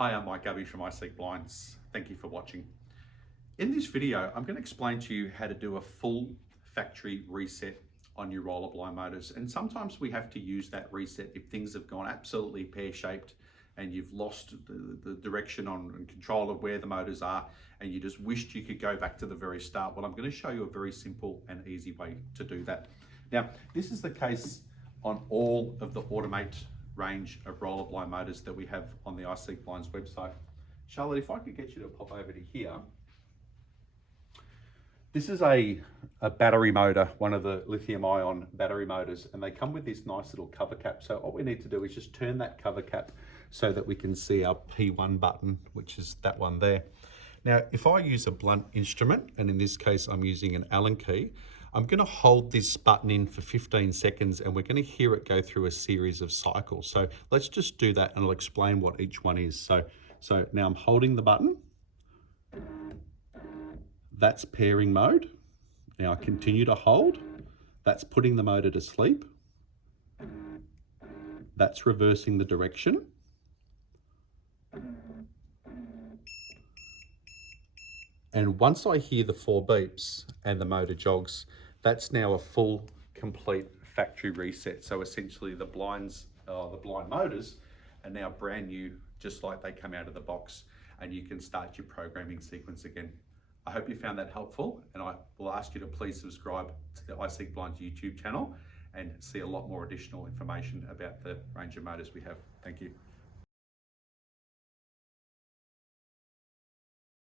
Hi, I'm Mike Gubby from Motorised Blinds. Thank you for watching. In this video, I'm going to explain to you how to do a full factory reset on your roller blind motors. And sometimes we have to use that reset if things have gone absolutely pear-shaped and you've lost the direction on and control of where the motors are, and you just wished you could go back to the very start. Well, I'm going to show you a very simple and easy way to do that. Now, this is the case on all of the Automate range of roller blind motors that we have on the Motorised Blinds website. Charlotte, if I could get you to pop over to here. This is a battery motor, one of the lithium ion battery motors, and they come with this nice little cover cap. So what we need to do is just turn that cover cap so that we can see our P1 button, which is that one there. Now, if I use a blunt instrument, and in this case, I'm using an Allen key, I'm going to hold this button in for 15 seconds and we're going to hear it go through a series of cycles. So let's just do that and I'll explain what each one is. So now I'm holding the button. That's pairing mode. Now I continue to hold. That's putting the motor to sleep. That's reversing the direction. And once I hear the 4 beeps and the motor jogs, that's now a full, complete factory reset. So essentially the blind motors are now brand new, just like they come out of the box, and you can start your programming sequence again. I hope you found that helpful, and I will ask you to please subscribe to the Motorised Blinds YouTube channel and see a lot more additional information about the range of motors we have. Thank you.